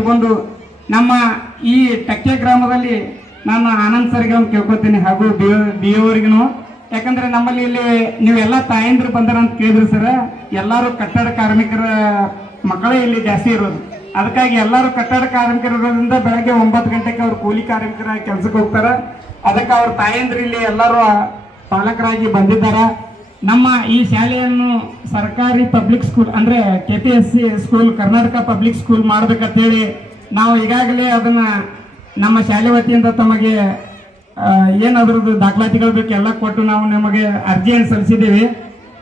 ಇಟ್ಕೊಂಡು ನಮ್ಮ ಈ ಟಕ್ಕೆ ಗ್ರಾಮದಲ್ಲಿ ನಾನು ಆನಂದ್ ಸರ್ಗೆ ಒಂದು ಕೇಳ್ಕೊತೀನಿ ಹಾಗೂ ಬಿ ಅವರಿಗೂ. ಯಾಕಂದ್ರೆ ನಮ್ಮಲ್ಲಿ ಇಲ್ಲಿ ನೀವೆಲ್ಲ ತಾಯಂದ್ರು ಬಂದಾರ ಅಂತ ಕೇಳಿದ್ರು ಸರ್. ಎಲ್ಲರೂ ಕಟ್ಟಡ ಕಾರ್ಮಿಕರ ಮಕ್ಕಳೇ ಇಲ್ಲಿ ಜಾಸ್ತಿ ಇರೋದು. ಅದಕ್ಕಾಗಿ ಎಲ್ಲರೂ ಕಟ್ಟಡ ಕಾರ್ಮಿಕರು ಇರೋದ್ರಿಂದ ಬೆಳಗ್ಗೆ 9 ಗಂಟೆಗೆ ಅವ್ರು ಕೂಲಿ ಕಾರ್ಮಿಕರ ಕೆಲ್ಸಕ್ಕೆ ಹೋಗ್ತಾರೆ. ಅದಕ್ಕೆ ಅವ್ರ ತಾಯಂದ್ರು ಇಲ್ಲಿ ಎಲ್ಲರೂ ಪಾಲಕರಾಗಿ ಬಂದಿದ್ದಾರೆ. ನಮ್ಮ ಈ ಶಾಲೆಯನ್ನು ಸರ್ಕಾರಿ ಪಬ್ಲಿಕ್ ಸ್ಕೂಲ್ ಅಂದ್ರೆ KPSC school, Karnataka public school ಮಾಡ್ಬೇಕಂತೇಳಿ ನಾವು ಈಗಾಗಲೇ ಅದನ್ನ ನಮ್ಮ ಶಾಲೆ ವತಿಯಿಂದ ತಮಗೆ ಏನಾದ್ರದ್ದು ದಾಖಲಾತಿಗಳು ಬೇಕು ಎಲ್ಲ ಕೊಟ್ಟು ನಾವು ನಿಮಗೆ ಅರ್ಜಿಯನ್ನು ಸಲ್ಲಿಸಿದ್ದೀವಿ.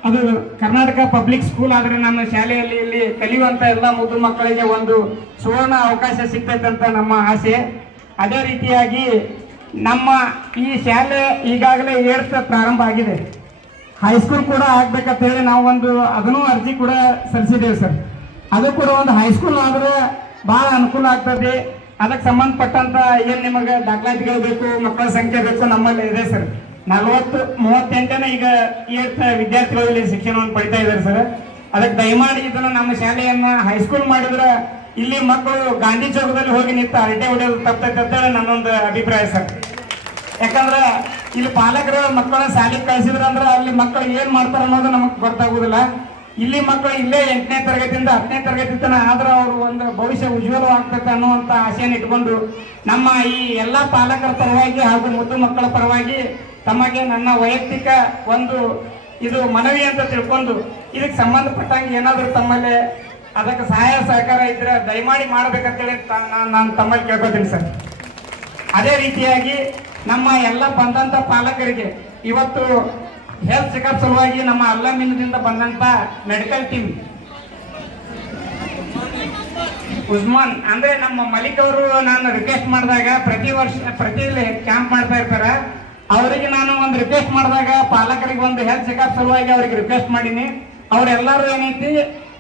ಅದು ಕರ್ನಾಟಕ ಪಬ್ಲಿಕ್ ಸ್ಕೂಲ್ ಆದರೆ ನಮ್ಮ ಶಾಲೆಯಲ್ಲಿ ಇಲ್ಲಿ ಕಲಿಯುವಂತ ಎಲ್ಲ ಮುದ್ದು ಮಕ್ಕಳಿಗೆ ಒಂದು ಸುವರ್ಣ ಅವಕಾಶ ಸಿಗ್ತೈತಂತ ನಮ್ಮ ಆಸೆ. ಅದೇ ರೀತಿಯಾಗಿ ನಮ್ಮ ಈ ಶಾಲೆ ಈಗಾಗಲೇ 8th ಪ್ರಾರಂಭ ಆಗಿದೆ. ಹೈಸ್ಕೂಲ್ ಕೂಡ ಆಗ್ಬೇಕಂತ ಹೇಳಿ ನಾವು ಅದನ್ನು ಅರ್ಜಿ ಕೂಡ ಸಲ್ಲಿಸಿದ್ದೇವೆ ಸರ್. ಅದು ಕೂಡ ಒಂದು ಹೈಸ್ಕೂಲ್ ಆದ್ರೆ ಬಹಳ ಅನುಕೂಲ ಆಗ್ತದೆ. ಅದಕ್ಕೆ ಸಂಬಂಧಪಟ್ಟಂತ ಏನ್ ನಿಮಗೆ ದಾಖಲಾತಿಗಳು ಬೇಕು, ಮಕ್ಕಳ ಸಂಖ್ಯೆ ಬೇಕು, ನಮ್ಮಲ್ಲಿ ಇದೆ ಸರ್. 38 ಈಗ 8th ವಿದ್ಯಾರ್ಥಿಗಳು ಇಲ್ಲಿ ಶಿಕ್ಷಣವನ್ನು ಪಡಿತಾ ಇದ್ದಾರೆ ಸರ್. ಅದಕ್ಕೆ ದಯಮಾಡಿ ಇದನ್ನು ನಮ್ಮ ಶಾಲೆಯನ್ನ ಹೈಸ್ಕೂಲ್ ಮಾಡಿದ್ರೆ ಇಲ್ಲಿ ಮಕ್ಕಳು ಗಾಂಧಿ ಚೌಕದಲ್ಲಿ ಹೋಗಿ ನಿಂತು ಅರಟೆ ಹೊಡೆಯೋದು ತಪ್ಪತೈತೆ ಅಂತೇಳಿ ನನ್ನೊಂದು ಅಭಿಪ್ರಾಯ ಸರ್. ಯಾಕಂದ್ರೆ ಇಲ್ಲಿ ಪಾಲಕರು ಮಕ್ಕಳ ಶಾಲೆಗೆ ಕಳಿಸಿದ್ರ ಅಂದ್ರೆ ಅಲ್ಲಿ ಮಕ್ಕಳು ಏನ್ ಮಾಡ್ತಾರ ಅನ್ನೋದು ನಮಗ್ ಗೊತ್ತಾಗುದಿಲ್ಲ. ಇಲ್ಲಿ ಮಕ್ಕಳು ಇಲ್ಲೇ 8ನೇ ತರಗತಿಯಿಂದ 10ನೇ ತರಗತಿ ತನಕ ಆದ್ರೆ ಅವರು ಒಂದು ಭವಿಷ್ಯ ಉಜ್ವಲವಾಗ್ತದೆ ಅನ್ನುವಂತ ಆಶೆಯನ್ನು ಇಟ್ಕೊಂಡು ನಮ್ಮ ಈ ಎಲ್ಲಾ ಪಾಲಕರ ಪರವಾಗಿ ಹಾಗೂ ಮುದ್ದು ಮಕ್ಕಳ ಪರವಾಗಿ ತಮಗೆ ನನ್ನ ವೈಯಕ್ತಿಕ ಒಂದು ಇದು ಮನವಿ ಅಂತ ತಿಳ್ಕೊಂಡು ಇದಕ್ಕೆ ಸಂಬಂಧಪಟ್ಟಂಗೆ ಏನಾದರೂ ತಮ್ಮಲ್ಲಿ ಅದಕ್ಕೆ ಸಹಾಯ ಸಹಕಾರ ಇದ್ರೆ ದಯಮಾಡಿ ಮಾಡ್ಬೇಕಂತೇಳಿ ನಾನು ತಮ್ಮಲ್ಲಿ ಕೇಳ್ಕೊತೀನಿ ಸರ್. ಅದೇ ರೀತಿಯಾಗಿ ನಮ್ಮ ಎಲ್ಲ ಬಂದಂತ ಪಾಲಕರಿಗೆ ಇವತ್ತು ಹೆಲ್ತ್ ಚೆಕಪ್ ಸಲುವಾಗಿ ನಮ್ಮ ಅಲ್ಲಮಿನದಿಂದ ಬಂದಂತ ಮೆಡಿಕಲ್ ಟೀಮ್ ಉಸ್ಮಾನ್ ಅಂದ್ರೆ ನಮ್ಮ ಮಲಿಕ್ ಅವರು ನಾನು ರಿಕ್ವೆಸ್ಟ್ ಮಾಡಿದಾಗ ಪ್ರತಿ ಕ್ಯಾಂಪ್ ಮಾಡ್ತಾ ಇರ್ತಾರೆ. ಅವರಿಗೆ ನಾನು ಒಂದು ರಿಕ್ವೆಸ್ಟ್ ಮಾಡಿದಾಗ ಪಾಲಕರಿಗೆ ಒಂದು ಹೆಲ್ತ್ ಚೆಕಪ್ ಸಲುವಾಗಿ ಅವ್ರಿಗೆ ರಿಕ್ವೆಸ್ಟ್ ಮಾಡೀನಿ. ಅವರೆಲ್ಲರೂ ಏನೈತಿ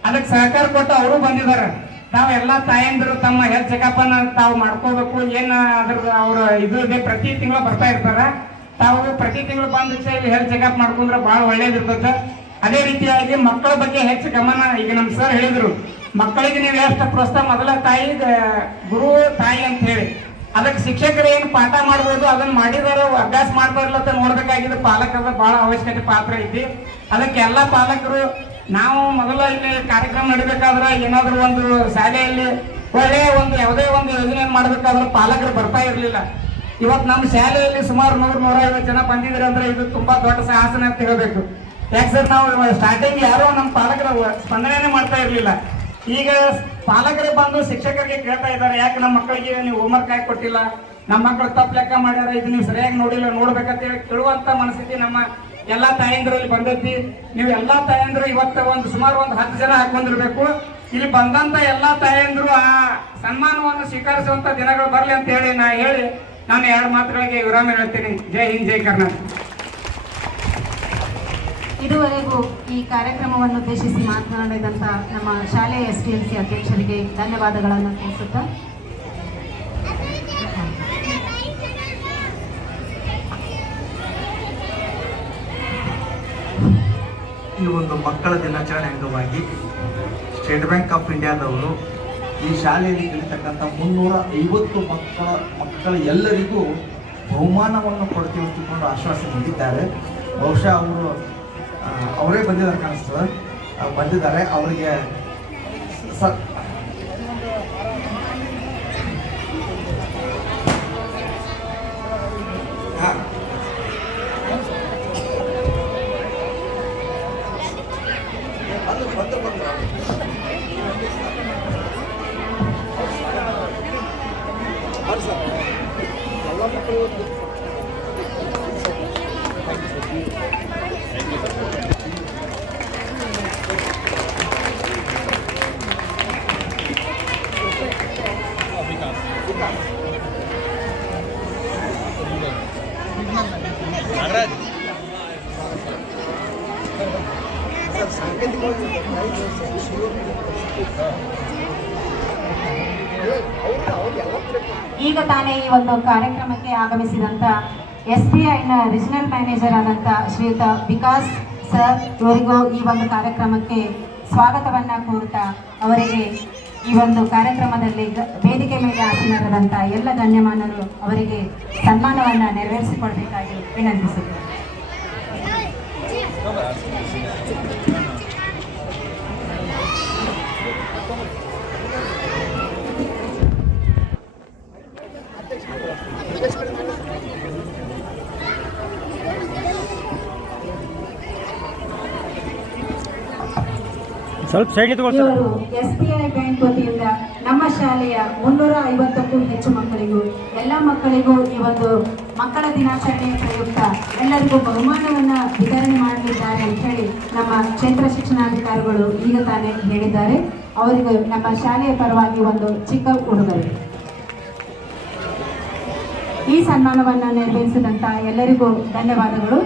ಅದಕ್ಕೆ ಸಹಕಾರ ಕೊಟ್ಟು ಅವರು ಬಂದಿದ್ದಾರೆ. ತಾವೆಲ್ಲ ತಾಯಂದಿರು ತಮ್ಮ ಹೆಲ್ತ್ ಚೆಕಪ್ ಅನ್ನ ತಾವು ಮಾಡ್ಕೋಬೇಕು. ಏನ್ ಅದ್ರ ಅವ್ರ ಇದು ಪ್ರತಿ ತಿಂಗಳು ಬರ್ತಾ ಇರ್ತಾರ. ತಾವು ಪ್ರತಿ ತಿಂಗಳು ಬಂದ ಇಲ್ಲಿ ಹೆಲ್ತ್ ಚೆಕಪ್ ಮಾಡ್ಕೊಂಡ್ರೆ ಬಹಳ ಒಳ್ಳೇದಿರ್ತದೆ. ಅದೇ ರೀತಿಯಾಗಿ ಮಕ್ಕಳ ಬಗ್ಗೆ ಹೆಚ್ಚು ಗಮನ, ಈಗ ನಮ್ ಸರ್ ಹೇಳಿದ್ರು ಮಕ್ಕಳಿಗೆ ನೀವು ಎಷ್ಟು ಪ್ರೋತ್ಸಾಹ, ಮೊದಲ ತಾಯಿ ಗುರು ತಾಯಿ ಅಂತ ಹೇಳಿ ಅದಕ್ಕೆ ಶಿಕ್ಷಕರು ಏನು ಪಾಠ ಮಾಡ್ಬೋದು ಅದನ್ನ ಮಾಡಿದಾರ ಅಭ್ಯಾಸ ಮಾಡ್ತಾರಲ್ಲ ಅಂತ ನೋಡ್ಬೇಕಾಗಿದ್ದು ಪಾಲಕರ ಬಹಳ ಅವಶ್ಯಕತೆ ಪಾತ್ರ ಐತಿ. ಅದಕ್ಕೆ ಎಲ್ಲ ಪಾಲಕರು ನಾವು ಮೊದಲ ಇಲ್ಲಿ ಕಾರ್ಯಕ್ರಮ ನಡಿಬೇಕಾದ್ರೆ ಏನಾದ್ರು ಒಂದು ಶಾಲೆಯಲ್ಲಿ ಒಳ್ಳೆಯ ಒಂದು ಯಾವುದೇ ಒಂದು ಯೋಜನೆಯನ್ನು ಮಾಡ್ಬೇಕಾದ್ರೆ ಪಾಲಕರು ಬರ್ತಾ ಇರ್ಲಿಲ್ಲ. ಇವತ್ತು ನಮ್ಮ ಶಾಲೆಯಲ್ಲಿ ಸುಮಾರು 100-150 ಜನ ಬಂದಿದ್ರೆ ಅಂದ್ರೆ ಇದು ತುಂಬಾ ದೊಡ್ಡ ಸಾಹಸನ ಅಂತ ಹೇಳಬೇಕು. ಯಾಕೆ ಸರ್ ನಾವು ಸ್ಟಾರ್ಟಿಂಗ್ ಯಾರೋ ನಮ್ಮ ಪಾಲಕರ ಸ್ಪಂದನೆ ಮಾಡ್ತಾ ಇರ್ಲಿಲ್ಲ. ಈಗ ಪಾಲಕರೇ ಬಂದು ಶಿಕ್ಷಕರಿಗೆ ಕೇಳ್ತಾ ಇದ್ದಾರೆ, ಯಾಕೆ ನಮ್ಮ ಮಕ್ಕಳಿಗೆ ನೀವು ಹೋಮ್ವರ್ಕ್ ಹಾಕಿ ಕೊಟ್ಟಿಲ್ಲ, ನಮ್ಮ ಮಕ್ಕಳು ತಪ್ಪು ಲೆಕ್ಕ ಮಾಡ್ಯಾರ, ಇದು ನೀವು ಸರಿಯಾಗಿ ನೋಡಿಲ್ಲ, ನೋಡ್ಬೇಕಂತ ಹೇಳಿ ಕೇಳುವಂತ ಮನಸ್ಥಿತಿ ನಮ್ಮ ಎಲ್ಲಾ ತಾಯಂದ್ರಲ್ಲಿ ಬಂದೈತಿ. ನೀವು ಎಲ್ಲಾ ತಾಯಂದ್ರು ಇವತ್ತು ಸುಮಾರು 10 ಜನ ಹಾಕೊಂಡಿರ್ಬೇಕು. ಇಲ್ಲಿ ಬಂದಂತ ಎಲ್ಲಾ ತಾಯಂದ್ರು ಆ ಸನ್ಮಾನವನ್ನು ಸ್ವೀಕರಿಸುವಂತ ದಿನಗಳು ಬರ್ಲಿ ಅಂತ ಹೇಳಿ ನಾನು 2 ಮಾತುಗಳಿಗೆ ವಿರಾಮ ಹೇಳ್ತೀನಿ. ಜೈ ಹಿಂದ್, ಜೈ ಕರ್ನಾಟಕ. ಇದುವರೆಗೂ ಈ ಕಾರ್ಯಕ್ರಮವನ್ನು ಉದ್ದೇಶಿಸಿ ಮಾತನಾಡಿದಂತ ನಮ್ಮ ಶಾಲೆಯ STLC ಅಧ್ಯಕ್ಷರಿಗೆ ಧನ್ಯವಾದಗಳನ್ನು ತಿಳಿಸುತ್ತಾ, ಈ ಒಂದು ಮಕ್ಕಳ ದಿನಾಚರಣೆ ಅಂಗವಾಗಿ ಸ್ಟೇಟ್ ಬ್ಯಾಂಕ್ ಆಫ್ ಇಂಡಿಯಾದವರು ಈ ಶಾಲೆಯಲ್ಲಿ ಕಲಿತಕ್ಕಂಥ 350 ಮಕ್ಕಳ ಎಲ್ಲರಿಗೂ ಬಹುಮಾನವನ್ನು ಕೊಡ್ತೀವಿ ಅಂತಿಕೊಂಡು ಆಶ್ವಾಸನೆ ನೀಡಿದ್ದಾರೆ. ಬಹುಶಃ ಅವರೇ ಬಂದಿದ್ದಾರೆ ಕಾಣಿಸ್ತದೆ, ಬಂದಿದ್ದಾರೆ. ಅವರಿಗೆ ಈಗ ತಾನೇ ಈ ಒಂದು ಕಾರ್ಯಕ್ರಮಕ್ಕೆ ಆಗಮಿಸಿದಂತ SBIನ ರೀಜನಲ್ ಮ್ಯಾನೇಜರ್ ಆದಂತ ಶ್ರೀಯುತ ವಿಕಾಸ್ ಸರ್ ಇವರಿಗೂ ಈ ಒಂದು ಕಾರ್ಯಕ್ರಮಕ್ಕೆ ಸ್ವಾಗತವನ್ನ ಕೋರುತ್ತಾ ಅವರಿಗೆ ಈ ಒಂದು ಕಾರ್ಯಕ್ರಮದಲ್ಲಿ ವೇದಿಕೆ ಮೇಲೆ ಆಸೀನರಾದಂಥ ಎಲ್ಲ ಗಣ್ಯಮಾನರು ಅವರಿಗೆ ಸನ್ಮಾನವನ್ನು ನೆರವೇರಿಸಿಕೊಳ್ಬೇಕಾಗಿ ವಿನಂತಿಸುತ್ತೇನೆ. ಸ್ವಲ್ಪ ಸೈಡ್ ಇವರು SBI ಬ್ಯಾಂಕ್ ವತಿಯಿಂದ ನಮ್ಮ ಶಾಲೆಯ 350ಕ್ಕೂ ಹೆಚ್ಚು ಮಕ್ಕಳಿಗೂ ಎಲ್ಲ ಮಕ್ಕಳಿಗೂ ಈ ಒಂದು ಮಕ್ಕಳ ದಿನಾಚರಣೆ ಪ್ರಯುಕ್ತ ಎಲ್ಲರಿಗೂ ಬಹುಮಾನವನ್ನ ವಿತರಣೆ ಮಾಡಲಿದ್ದಾರೆ ಅಂತ ಹೇಳಿ ನಮ್ಮ ಕ್ಷೇತ್ರ ಶಿಕ್ಷಣಾಧಿಕಾರಿಗಳು ಈಗ ತಾನೇ ಹೇಳಿದ್ದಾರೆ. ಅವರಿಗೂ ನಮ್ಮ ಶಾಲೆಯ ಪರವಾಗಿ ಒಂದು ಚಿಕ್ಕ ಉಡುಗೊರೆ. ಈ ಸನ್ಮಾನವನ್ನು ನೆರವೇರಿಸಿದಂತ ಎಲ್ಲರಿಗೂ ಧನ್ಯವಾದಗಳು.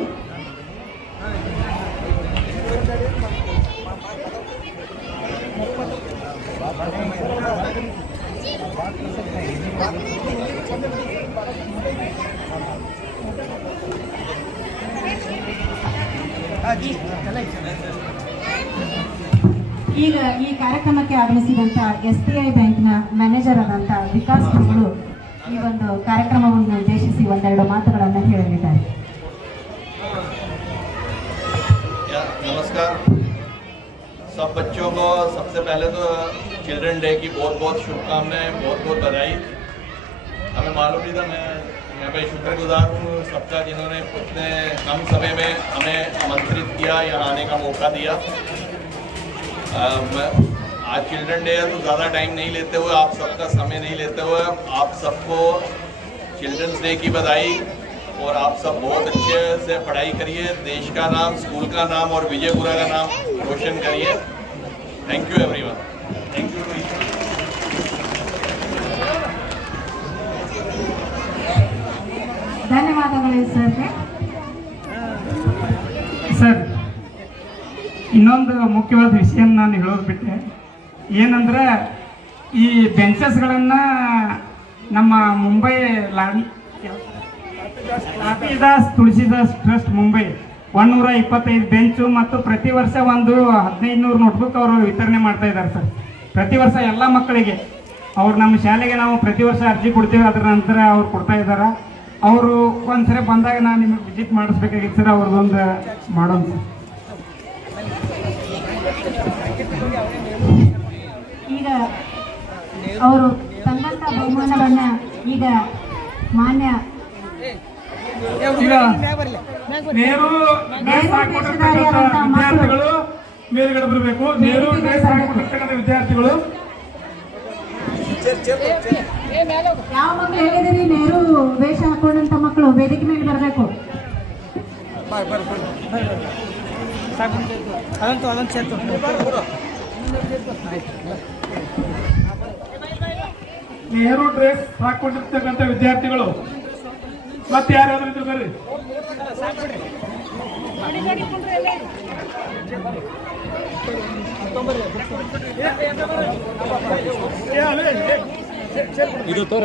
ಈಗ ಈ ಕಾರ್ಯಕ್ರಮಕ್ಕೆ ಆಗಮಿಸಿದಂತ SBI ಬ್ಯಾಂಕ್ನ ಮ್ಯಾನೇಜರ್ ಆದಂತ ವಿಕಾಸ್ ಅವರು ಈ ಒಂದು ಕಾರ್ಯಕ್ರಮವನ್ನು ಉದ್ದೇಶಿಸಿ ಒಂದೆರಡು ಮಾತುಗಳನ್ನು ಹೇಳಲಿದ್ದಾರೆ. नमस्कार सब बच्चों को सबसे पहले तो चिल्ड्रन डे की बहुत बहुत शुभकामनाएं, बहुत बहुत बधाई। हमें मालूम नहीं था, मैं भाई शुक्रगुजार हूँ सबका जिन्होंने इतने कम समय में हमें आमंत्रित किया, यहाँ आने का मौका दिया। आज चिल्ड्रन डे है तो ज़्यादा टाइम नहीं लेते हुए, आप सबका समय नहीं लेते हुए, आप सबको चिल्ड्रंस डे की बधाई। और आप सब बहुत अच्छे से पढ़ाई करिए, देश का नाम, स्कूल का नाम और विजयपुरा का नाम रोशन करिए। Thank you everyone. Thank you to ಧನ್ಯವಾದಗಳು ಸರ್. ಸರ್, ಇನ್ನೊಂದು ಮುಖ್ಯವಾದ ವಿಷಯ ನಾನು ಹೇಳೋದು ಬಿಟ್ಟೆ ಏನಂದ್ರೆ, ಈ ಬೆಂಚಸ್ಗಳನ್ನು ನಮ್ಮ ಮುಂಬೈ ಲಾಪಿದಾಸ್ ತುಳಸಿದಾಸ್ ಟ್ರಸ್ಟ್ ಮುಂಬೈ 125 ಬೆಂಚು ಮತ್ತು ಪ್ರತಿ ವರ್ಷ ಒಂದು 1500 ನೋಟ್ಬುಕ್ ಅವರು ವಿತರಣೆ ಮಾಡ್ತಾ ಇದ್ದಾರೆ ಸರ್. ಪ್ರತಿ ವರ್ಷ ಎಲ್ಲ ಮಕ್ಕಳಿಗೆ ಅವ್ರು ನಮ್ಮ ಶಾಲೆಗೆ ನಾವು ಪ್ರತಿ ವರ್ಷ ಅರ್ಜಿ ಕೊಡ್ತೀವಿ, ಅದರ ನಂತರ ಅವ್ರು ಕೊಡ್ತಾ ಇದ್ದಾರೆ. ಅವರು ಒಂದ್ಸರಿ ಬಂದಾಗ ನಾನು ನಿಮಗೆ ವಿಸಿಟ್ ಮಾಡಿಸ್ಬೇಕಾಗಿತ್ತು ಸರ್, ಅವ್ರದ್ದೊಂದು ಮಾಡೋಣ ಸರ್. ಈಗ ಅವರು ತಂದಂತ ಬಹುಮಾನವನ್ನ ಈಗ ಮಾನ್ಯ ಈಗ ನೇರು ಡ್ರೆಸ್ ಹಾಕೊಂಡಿರ್ತಕ್ಕಂಥ ವಿದ್ಯಾರ್ಥಿಗಳು ಮೇಲ್ಗಡೆ ಬರಬೇಕು. ನೇರು ಡ್ರೆಸ್ ಹಾಕೊಂಡಿರ್ತಕ್ಕಂಥ ವಿದ್ಯಾರ್ಥಿಗಳು ಯಾವ ಮಕ್ಕಳು ಹೇಳಿದಿರಿ, ನೇರು ವೇಷ ಹಾಕೊಂಡಂತ ಮಕ್ಕಳು ವೇದಿಕೆ ಮೇಲೆ ಬರಬೇಕು. ನೇರು ಡ್ರೆಸ್ ಹಾಕೊಂಡಿರ್ತಕ್ಕಂಥ ವಿದ್ಯಾರ್ಥಿಗಳು ಮತ್ತೆ ಯಾರ್ಯಾರು ಇದ್ರು ಬರ್ರಿ. ಇದು ತೋರ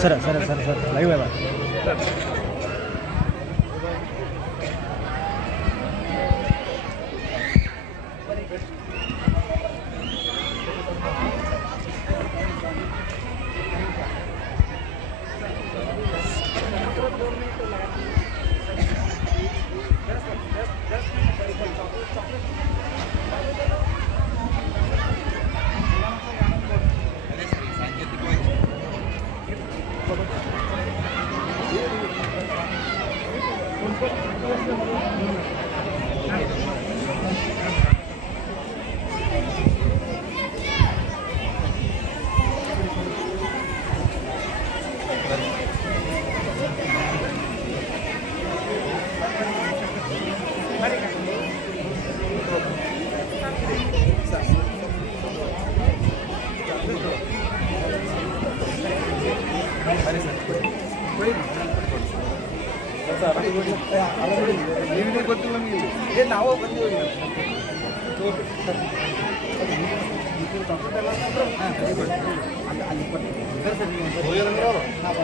ಸರ ಸರ ಸರ ಸರ್ ಲೈವ್ ಅದ. ಗೊತ್ತಿಲ್ಲ ನಮಗೆ ನಾವು ಬಂದಿದ್ದೀವಿ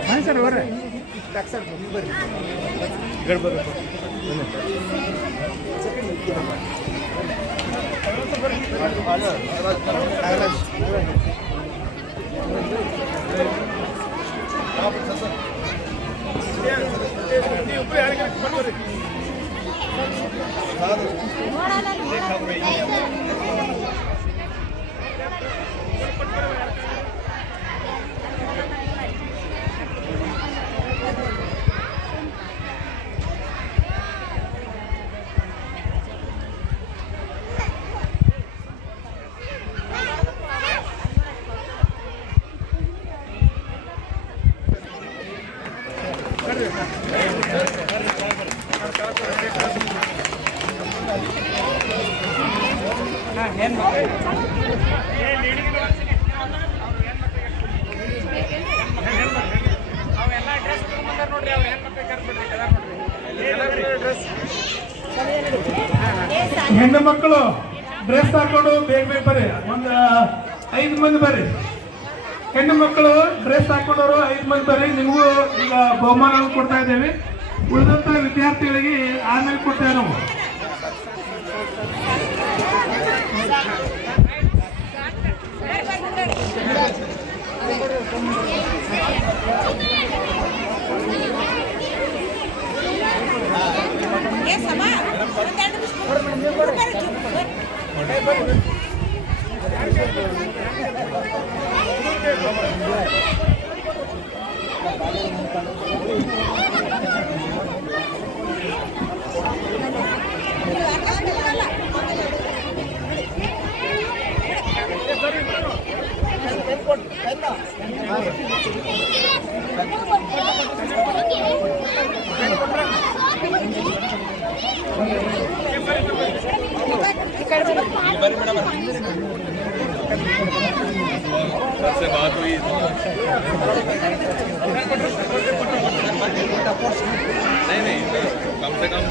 ಹಾಂ ಸರ್ ಅವರೇ ಸರ್ ಬರ್ರಿ ಹೆಣ್ಣು ಮಕ್ಕಳು ಡ್ರೆಸ್ ಹಾಕೊಂಡು ಬೇಗ ಬೇಗ ಬರ್ರಿ. ಒಂದು 5 ಮಂದಿ ಬರ್ರಿ. ಹೆಣ್ಣು ಮಕ್ಕಳು ಡ್ರೆಸ್ ಹಾಕೊಂಡವರು 5 ಮಂದಿ ಬರ್ರಿ. ನಿಮಗೂ ಈಗ ಬಹುಮಾನ ಕೊಡ್ತಾ ಇದ್ದೇವೆ. ಉಳಿದಂತ ವಿದ್ಯಾರ್ಥಿಗಳಿಗೆ ಆಮೇಲೆ ಕೊಡ್ತೇವೆ ನಾವು. से बात हुई नहीं कम से कम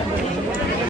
ಸರ್